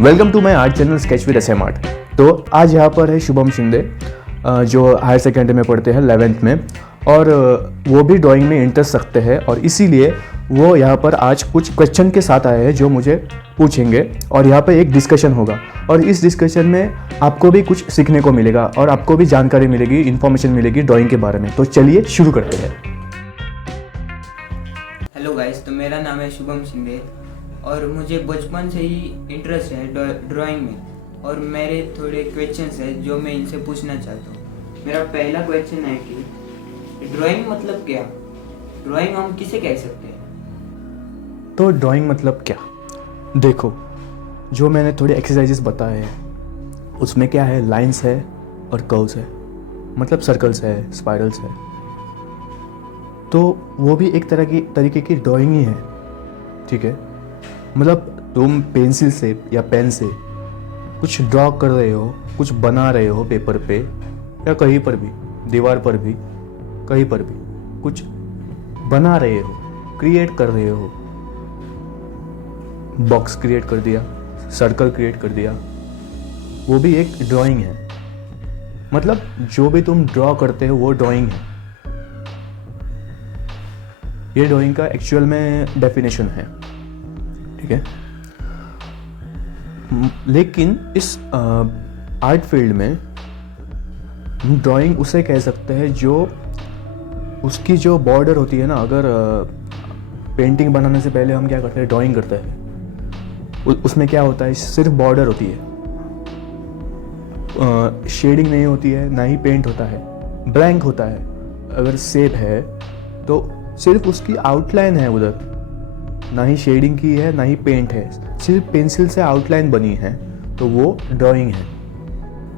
Welcome to my art channel sketch with SM art. तो आज यहाँ पर है शुभम शिंदे, जो हायर सेकेंडरी में पढ़ते हैं 11th में, और वो भी ड्राइंग में इंटरेस्ट रखते हैं और इसीलिए वो यहाँ पर आज कुछ क्वेश्चन के साथ आए हैं जो मुझे पूछेंगे और यहाँ पर एक डिस्कशन होगा। और इस डिस्कशन में आपको भी कुछ सीखने को मिलेगा और आपको भी जानकारी मिलेगी, इन्फॉर्मेशन मिलेगी ड्राइंग के बारे में। तो चलिए शुरू करते हैं। हेलो गाइस, तो मेरा नाम है शुभम शिंदे और मुझे बचपन से ही इंटरेस्ट है ड्राइंग में और मेरे थोड़े क्वेश्चंस हैं जो मैं इनसे पूछना चाहता हूँ। मेरा पहला क्वेश्चन है कि ड्राइंग मतलब क्या? ड्राइंग हम किसे कह सकते हैं? तो ड्राइंग मतलब क्या, देखो, जो मैंने थोड़े एक्सरसाइजेस बताए हैं उसमें क्या है, लाइंस है और कर्व्स है, मतलब सर्कल्स है, स्पाइरल्स है। तो वो भी एक तरीके की ड्राइंग ही है, ठीक है। मतलब तुम पेंसिल से या पेन से कुछ ड्रॉ कर रहे हो, कुछ बना रहे हो पेपर पे या कहीं पर भी, दीवार पर भी, कहीं पर भी कुछ बना रहे हो, क्रिएट कर रहे हो। बॉक्स क्रिएट कर दिया, सर्कल क्रिएट कर दिया, वो भी एक ड्राइंग है। मतलब जो भी तुम ड्रॉ करते हो वो ड्राइंग है। ये ड्राइंग का एक्चुअल में डेफिनेशन है, ठीक है। लेकिन इस आर्ट फील्ड में ड्राइंग उसे कह सकते हैं जो उसकी जो बॉर्डर होती है ना। अगर पेंटिंग बनाने से पहले हम क्या करते हैं, ड्राइंग करते हैं। उसमें क्या होता है, सिर्फ बॉर्डर होती है, शेडिंग नहीं होती है, ना ही पेंट होता है, ब्लैंक होता है। अगर शेप है तो सिर्फ उसकी आउटलाइन है उधर, ना ही शेडिंग की है ना ही पेंट है, सिर्फ पेंसिल से आउटलाइन बनी है, तो वो ड्राइंग है।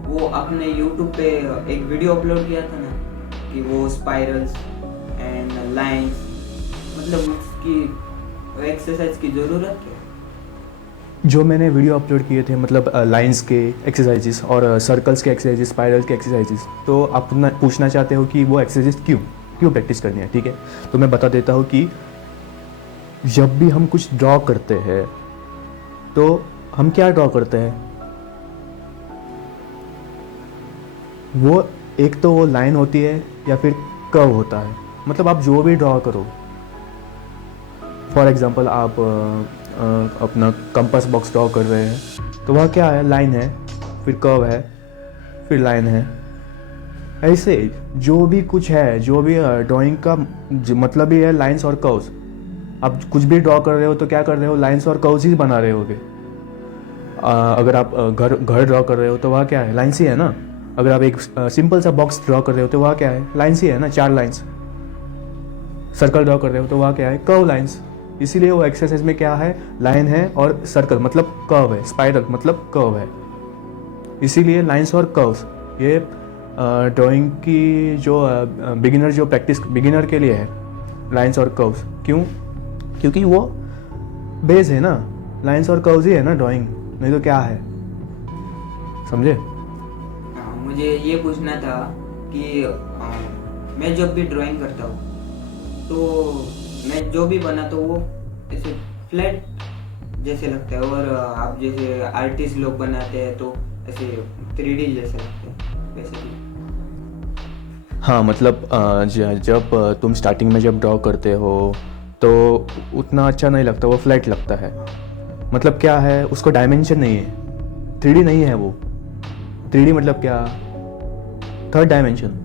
वो आपने यूट्यूब पे एक वीडियो अपलोड किया था ना कि वो स्पाइरल्स एंड लाइंस, मतलब उसकी एक्सरसाइज की ज़रूरत है? जो मैंने वीडियो अपलोड किए थे, मतलब लाइंस के एक्सरसाइजेस और सर्कल्स के एक्सरसाइजेस, स्पाइरल्स के एक्सरसाइजेस, तो आप पूछना चाहते हो कि वो एक्सरसाइजेस क्यों प्रैक्टिस करनी है, ठीक है। तो मैं बता देता हूँ कि जब भी हम कुछ ड्रॉ करते हैं तो हम क्या ड्रॉ करते हैं, वो एक तो वो लाइन होती है या फिर कर्व होता है। मतलब आप जो भी ड्रॉ करो, फॉर एग्जांपल आप अपना कंपास बॉक्स ड्रॉ कर रहे हैं तो वह क्या है, लाइन है, फिर कर्व है, फिर लाइन है। ऐसे जो भी कुछ है, जो भी ड्राइंग का मतलब ही है लाइंस और कर्व्स। आप कुछ भी ड्रॉ कर रहे हो तो क्या कर रहे हो, लाइंस और कर्व्स ही बना रहे होगे। अगर आप घर ड्रॉ कर रहे हो तो वह क्या है, लाइंस ही है ना। अगर आप एक सिंपल सा बॉक्स ड्रॉ कर रहे हो तो वह क्या है, लाइंस ही है ना, 4 लाइंस। सर्कल ड्रॉ कर रहे हो तो वह क्या है, कर्व लाइंस। इसीलिए वो एक्सरसाइज में क्या है, लाइन है और सर्कल मतलब कर्व है, स्पाइरल मतलब कर्व है। इसीलिए लाइंस और कर्व्स ये ड्राइंग की जो बिगिनर के लिए है, लाइंस और कर्व्स। क्यों? क्योंकि वो बेस है ना, लाइंस और कर्व्स ही है ना ड्राइंग, नहीं तो क्या है, समझे? मुझे ये पूछना था कि मैं जब भी ड्राइंग करता हूँ तो मैं जो भी बनाता हूँ वो ऐसे फ्लैट जैसे लगता है, और आप जैसे आर्टिस्ट लोग बनाते हैं तो ऐसे 3D जैसे लगते हैं, वैसे ही। हाँ, मतलब जब तुम स्टार्टिंग में जब ड्रॉ करते हो तो उतना अच्छा नहीं लगता, वो फ्लैट लगता है। मतलब क्या है, उसको डायमेंशन नहीं है, 3D नहीं है वो। 3D मतलब क्या, 3rd डायमेंशन।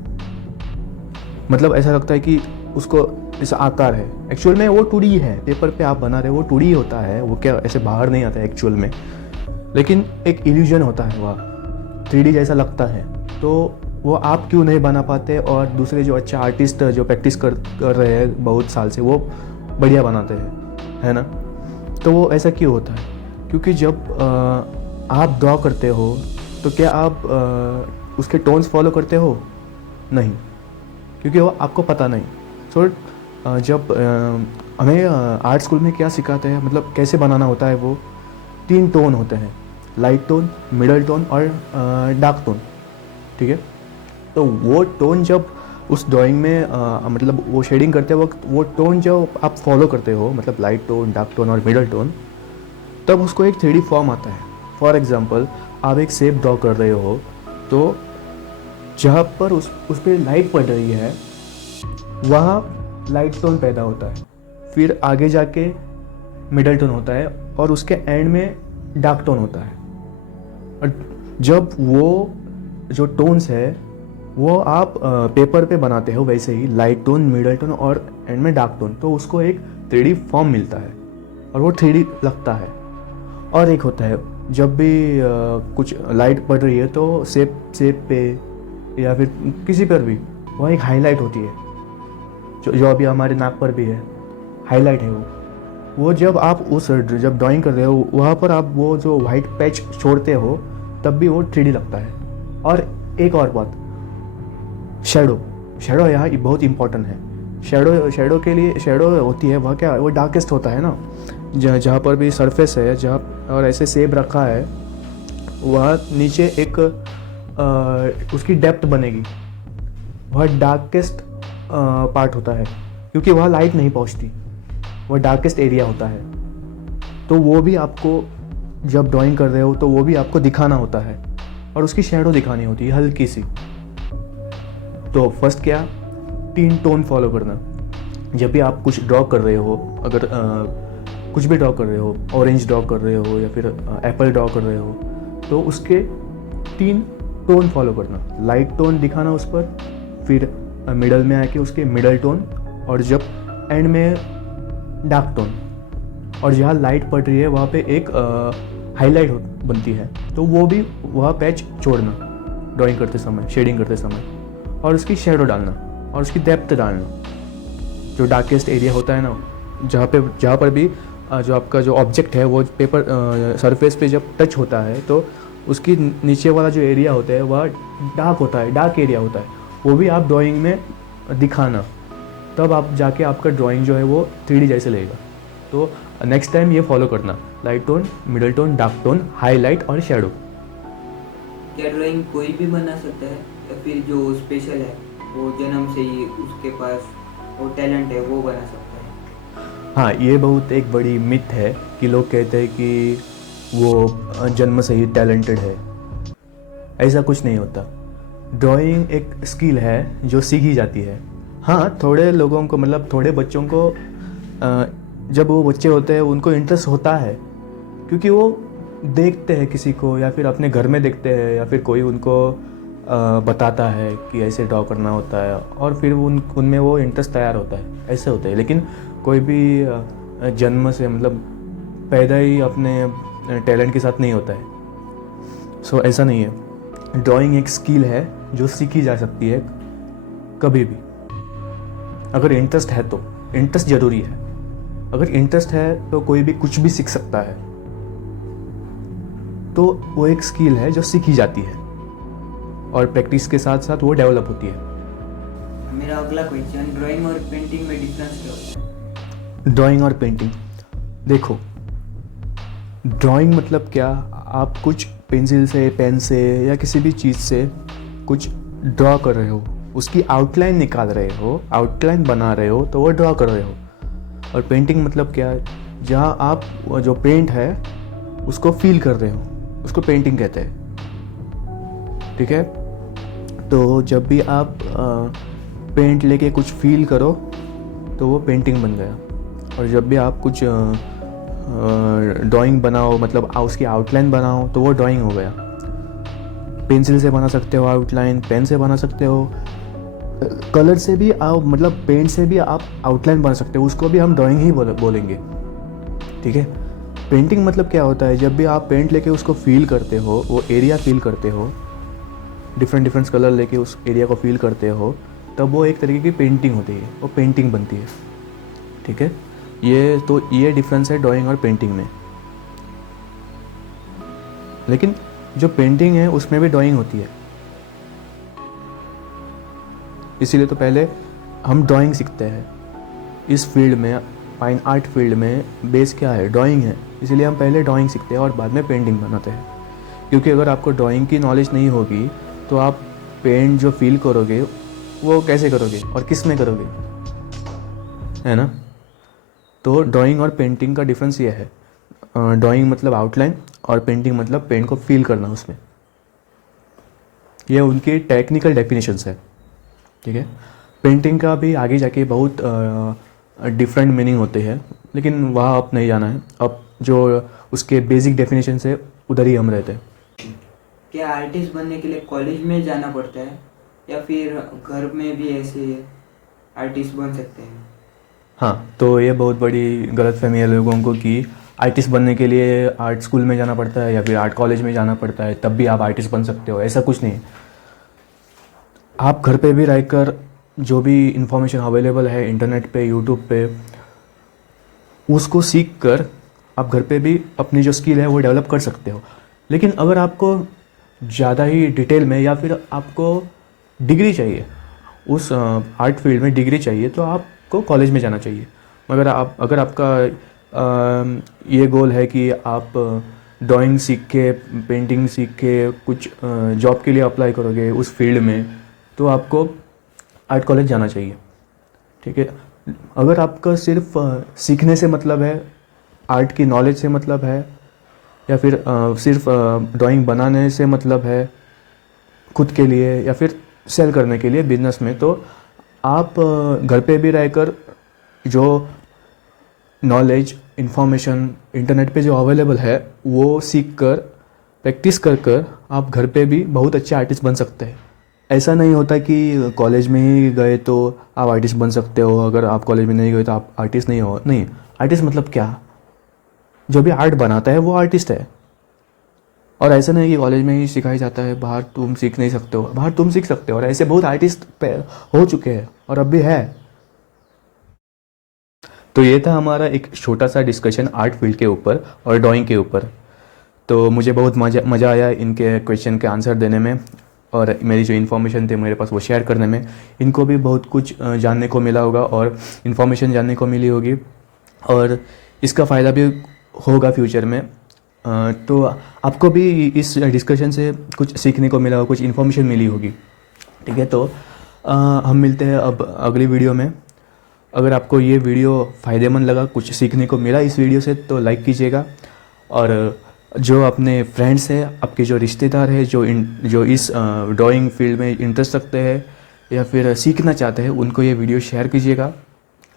मतलब ऐसा लगता है कि उसको जैसा आकार है, एक्चुअल में वो 2D है। पेपर पे आप बना रहे हो वो 2D होता है, वो क्या ऐसे बाहर नहीं आता है एक्चुअल में, लेकिन एक इल्यूजन होता है, वह 3D जैसा लगता है। तो वो आप क्यों नहीं बना पाते, और दूसरे जो अच्छा आर्टिस्ट जो प्रैक्टिस कर रहे हैं बहुत साल से, वो बढ़िया बनाते हैं, है ना। तो वो ऐसा क्यों होता है, क्योंकि जब आप ड्रॉ करते हो तो क्या आप उसके टोन्स फॉलो करते हो? नहीं, क्योंकि वो आपको पता नहीं। सो जब हमें आर्ट स्कूल में क्या सिखाते हैं, मतलब कैसे बनाना होता है, वो 3 टोन होते हैं, लाइट टोन, मिडल टोन और डार्क टोन, ठीक है। तो वो टोन जब उस ड्राइंग में मतलब वो शेडिंग करते वक्त वो टोन जो आप फॉलो करते हो, मतलब लाइट टोन, डार्क टोन और मिडल टोन, तब उसको एक 3D फॉर्म आता है। फॉर एग्ज़ाम्पल आप एक शेप ड्रॉ कर रहे हो, तो जहाँ पर उस पर लाइट पड़ रही है वहाँ लाइट टोन पैदा होता है, फिर आगे जाके मिडल टोन होता है और उसके एंड में डार्क टोन होता है। और जब वो जो टोन्स है वो आप पेपर पे बनाते हो, वैसे ही लाइट टोन, मिडल टोन और एंड में डार्क टोन, तो उसको एक 3D फॉर्म मिलता है और वो 3D लगता है। और एक होता है जब भी कुछ लाइट पड़ रही है तो शेप पे या फिर किसी पर भी वहाँ एक हाईलाइट होती है, जो अभी हमारे नाक पर भी है, हाईलाइट है वो जब आप जब ड्राइंग कर रहे हो वहाँ पर आप वो जो वाइट पैच छोड़ते हो तब भी वो 3D लगता है। और एक और बात, शेडो यहाँ बहुत इंपॉर्टेंट है। शेडो के लिए शेडो होती है, वह क्या, वो डार्केस्ट होता है ना, जहाँ पर भी सरफेस है, जहाँ और ऐसे सेब रखा है वहाँ नीचे एक उसकी डेप्थ बनेगी, वह डार्केस्ट पार्ट होता है, क्योंकि वहाँ लाइट नहीं पहुँचती, वह डार्केस्ट एरिया होता है। तो वो भी आपको जब ड्राइंग कर रहे हो तो वो भी आपको दिखाना होता है और उसकी शेडो दिखानी होती है हल्की सी। तो फर्स्ट क्या, 3 टोन फॉलो करना। जब भी आप कुछ ड्रॉ कर रहे हो, अगर कुछ भी ड्रॉ कर रहे हो, ऑरेंज ड्रॉ कर रहे हो या फिर एप्पल ड्रॉ कर रहे हो, तो उसके 3 टोन फॉलो करना। लाइट टोन दिखाना उस पर, फिर मिडल में आके उसके मिडल टोन, और जब एंड में डार्क टोन, और जहाँ लाइट पड़ रही है वहाँ पे एक हाईलाइट बनती है, तो वो भी वहाँ पैच छोड़ना ड्राइंग करते समय, शेडिंग करते समय, और उसकी शेडो डालना और उसकी डेप्थ डालना। जो डार्केस्ट एरिया होता है ना, जहाँ पर भी जो आपका जो ऑब्जेक्ट है वो पेपर सरफेस पे जब टच होता है तो उसकी नीचे वाला जो एरिया होता है वह डार्क होता है, डार्क एरिया होता है, वो भी आप ड्राइंग में दिखाना, तब आप जाके आपका ड्राइंग जो है वो 3D जैसे लगेगा। तो नेक्स्ट टाइम ये फॉलो करना, light tone, middle tone, dark tone, highlight और शेडो। क्या ड्राइंग कोई भी बना सकता है या फिर जो स्पेशल है वो जन्म से ही उसके पास वो टैलेंट है वो बना सकता है? हाँ, ये बहुत एक बड़ी मिथ है कि लोग कहते हैं कि वो जन्म से ही टैलेंटेड है। ऐसा कुछ नहीं होता। ड्राइंग एक स्किल है जो सीखी जाती है। हाँ, थोड़े लोगों को, मतलब थोड़े बच्चों को जब वो बच्चे होते हैं उनको इंटरेस्ट होता है, क्योंकि वो देखते हैं किसी को, या फिर अपने घर में देखते हैं, या फिर कोई उनको बताता है कि ऐसे ड्रॉ करना होता है, और फिर उनमें वो इंटरेस्ट तैयार होता है, ऐसे होता है। लेकिन कोई भी जन्म से, मतलब पैदा ही अपने टैलेंट के साथ नहीं होता है। सो ऐसा नहीं है। ड्राइंग एक स्किल है जो सीखी जा सकती है कभी भी, अगर इंटरेस्ट है तो। इंटरेस्ट ज़रूरी है, अगर इंटरेस्ट है तो कोई भी कुछ भी सीख सकता है। तो वो एक स्किल है जो सीखी जाती है और प्रैक्टिस के साथ साथ वो डेवलप होती है। मेरा अगला क्वेश्चन, ड्राइंग और पेंटिंग में डिफरेंस क्या होता है? ड्राइंग और पेंटिंग, देखो, ड्राइंग मतलब क्या, आप कुछ पेंसिल से, पेन से या किसी भी चीज़ से कुछ ड्रॉ कर रहे हो, उसकी आउटलाइन निकाल रहे हो, आउटलाइन बना रहे हो, तो वो ड्रॉ कर रहे हो। और पेंटिंग मतलब क्या है, जहाँ आप जो पेंट है उसको फील कर रहे हो, उसको पेंटिंग कहते हैं। ठीक है, तो जब भी आप पेंट लेके कुछ फील करो तो वो पेंटिंग बन गया। और जब भी आप कुछ ड्राइंग बनाओ, मतलब उसकी आउटलाइन बनाओ, तो वो ड्राइंग हो गया। पेंसिल से बना सकते हो आउटलाइन, पेन से बना सकते हो, कलर से भी आप, मतलब पेंट से भी आप आउटलाइन बना सकते हो, उसको भी हम ड्राइंग ही बोलेंगे। ठीक है, पेंटिंग मतलब क्या होता है, जब भी आप पेंट लेके उसको फील करते हो, वो एरिया फील करते हो, डिफरेंट कलर लेके उस एरिया को फील करते हो, तब वो एक तरीके की पेंटिंग होती है, वो पेंटिंग बनती है। ठीक है, ये डिफरेंस है ड्राइंग और पेंटिंग में। लेकिन जो पेंटिंग है उसमें भी ड्राइंग होती है, इसीलिए तो पहले हम ड्राइंग सीखते हैं। इस फील्ड में, फाइन आर्ट फील्ड में बेस क्या है, ड्राइंग है, इसीलिए हम पहले ड्राइंग सीखते हैं और बाद में पेंटिंग बनाते हैं। क्योंकि अगर आपको ड्राइंग की नॉलेज नहीं होगी तो आप पेंट जो फील करोगे वो कैसे करोगे और किस में करोगे, है ना। तो ड्राइंग और पेंटिंग का डिफरेंस ये है, ड्राइंग मतलब आउटलाइन और पेंटिंग मतलब पेंट को फील करना उसमें। ये उनकी टेक्निकल डेफिनेशंस है, ठीक है। पेंटिंग का भी आगे जाके बहुत डिफरेंट मीनिंग होते हैं, लेकिन वहाँ अब नहीं जाना है। अब जो उसके बेसिक डेफिनेशन है उधर ही हम रहते हैं। क्या आर्टिस्ट बनने के लिए कॉलेज में जाना पड़ता है या फिर घर में भी ऐसे आर्टिस्ट बन सकते हैं? हाँ, तो ये बहुत बड़ी गलतफहमी है लोगों को कि आर्टिस्ट बनने के लिए आर्ट स्कूल में जाना पड़ता है या फिर आर्ट कॉलेज में जाना पड़ता है तब भी आप आर्टिस्ट बन सकते हो। ऐसा कुछ नहीं है। आप घर पे भी रहकर जो भी इंफॉर्मेशन अवेलेबल है इंटरनेट पे, यूट्यूब पे, उसको सीख कर आप घर पे भी अपनी जो स्किल है वो डेवलप कर सकते हो। लेकिन अगर आपको ज़्यादा ही डिटेल में या फिर आपको डिग्री चाहिए, उस आर्ट फील्ड में डिग्री चाहिए, तो आपको कॉलेज में जाना चाहिए। मगर अगर आपका ये गोल है कि आप ड्राइंग सीख के, पेंटिंग सीख के कुछ जॉब के लिए अप्लाई करोगे उस फील्ड में, तो आपको आर्ट कॉलेज जाना चाहिए, ठीक है। अगर आपका सिर्फ सीखने से मतलब है, आर्ट की नॉलेज से मतलब है, या फिर सिर्फ ड्राइंग बनाने से मतलब है खुद के लिए या फिर सेल करने के लिए बिजनेस में, तो आप घर पे भी रहकर जो नॉलेज, इंफॉर्मेशन इंटरनेट पे जो अवेलेबल है वो सीख कर, प्रैक्टिस कर कर आप घर पे भी बहुत अच्छे आर्टिस्ट बन सकते हैं। ऐसा नहीं होता कि कॉलेज में ही गए तो आप आर्टिस्ट बन सकते हो, अगर आप कॉलेज में नहीं गए तो आप आर्टिस्ट नहीं हो। नहीं, आर्टिस्ट मतलब क्या? जो भी आर्ट बनाता है वो आर्टिस्ट है। और ऐसा नहीं कि कॉलेज में ही सिखाया जाता है, बाहर तुम सीख नहीं सकते हो। बाहर तुम सीख सकते हो, और ऐसे बहुत आर्टिस्ट हो चुके हैं और अब भी है। तो ये था हमारा एक छोटा सा डिस्कशन आर्ट फील्ड के ऊपर और ड्राइंग के ऊपर। तो मुझे बहुत मज़ा आया इनके क्वेश्चन के आंसर देने में, और मेरी जो इन्फॉर्मेशन थे मेरे पास वो शेयर करने में। इनको भी बहुत कुछ जानने को मिला होगा और इन्फॉर्मेशन जानने को मिली होगी, और इसका फ़ायदा भी होगा फ्यूचर में। तो आपको भी इस डिस्कशन से कुछ सीखने को मिला होगा, कुछ इन्फॉर्मेशन मिली होगी, ठीक है। तो हम मिलते हैं अब अगली वीडियो में। अगर आपको ये वीडियो फ़ायदेमंद लगा, कुछ सीखने को मिला इस वीडियो से, तो लाइक कीजिएगा। और जो अपने फ्रेंड्स हैं, आपके जो रिश्तेदार हैं जो इस ड्राइंग फील्ड में इंटरेस्ट रखते हैं या फिर सीखना चाहते हैं, उनको ये वीडियो शेयर कीजिएगा।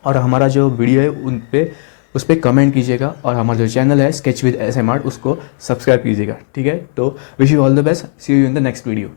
और हमारा जो वीडियो है उस पर कमेंट कीजिएगा, और हमारा जो चैनल है स्केच विद SM आर्ट, उसको सब्सक्राइब कीजिएगा, ठीक है। तो wish you all the best, see you in the next video.